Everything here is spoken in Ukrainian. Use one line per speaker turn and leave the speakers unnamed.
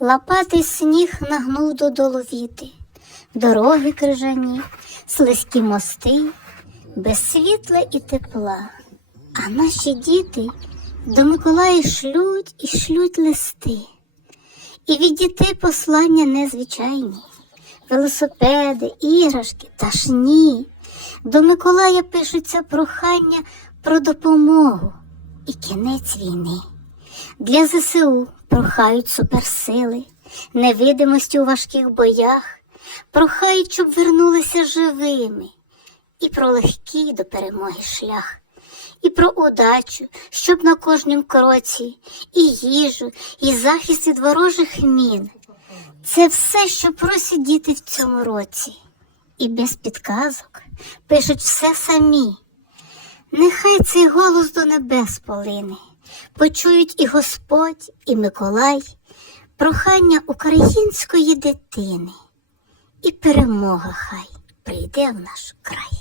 Лопатий сніг нагнув до доловіти, дороги крижані, слизькі мости, без світла і тепла. А наші діти до Миколая шлють і шлють листи. І від дітей послання незвичайні, велосипеди, іграшки та ж ні. До Миколая пишуться прохання про допомогу і кінець війни. Для ЗСУ прохають суперсили, невидимості у важких боях, прохають, щоб вернулися живими, і про легкий до перемоги шлях, і про удачу, щоб на кожнім кроці, і їжу, і захист від ворожих мін. Це все, що просять діти в цьому році, і без підказок пишуть все самі. Нехай цей голос до небес полине, почують і Господь, і Миколай, прохання української дитини, і перемога хай прийде в наш край.